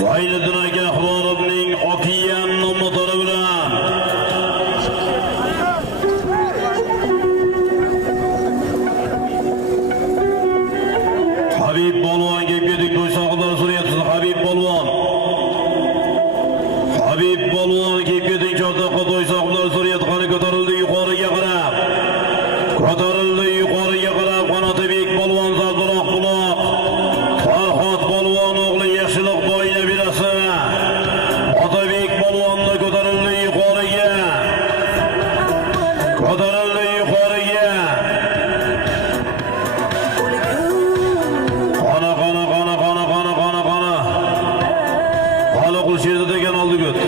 Zayniddin aka Xudorovning Okiyan nomlari bilan Habib Polvon kelib to'ysoqlar so'rayapsiz. Habib Polvon kelib chortoqqa to'ysoqlar so'rayapti. Qani ko'tarildi yuqoriga qarab. Qanoti bek Polvon Zabduroq buloq. Farhod Polvon o'g'li Yaxshilik boyina birasi. Otabek Polvonni ko'tarildi yuqoriga. Qani qulshirdi degan oldi ko't.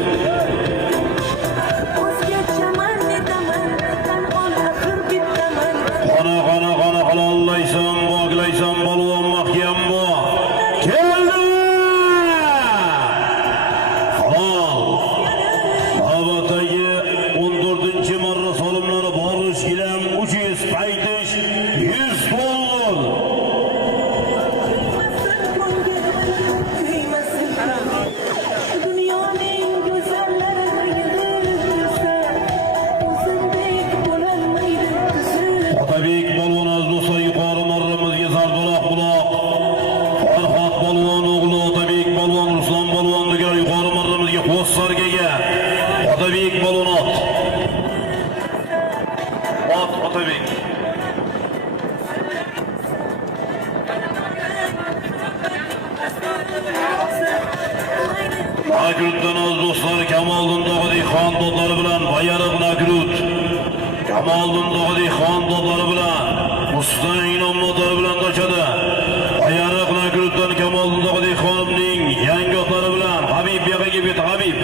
Qani qilollaysan, bog'laysan Polvon mahkam bu. Keldi! Navbatdagi 14-marra solimlari borish bilan 300 qaytish 100 dollar. Otabek Polvon do'stlar yuqori marramizga Zardo'roq buloq. Farhod Polvon o'g'li Otabek Polvon Ruslan Polvon degan yuqori marramizga Qo'ssargaga. Otabek Polvon ot Otabek. Nagrutdan do'stlar Kamoliddin Dog'adixon do'stlari bilan Bayariq Nagrut. Kamoliddin Dog'adixon do'stlari bilan Mustang nomlari bilan qochadi. Bayariq Nagrutdan Kamoliddin Dog'adixonning yangi otlari bilan Habib yo'qqa kelib Habib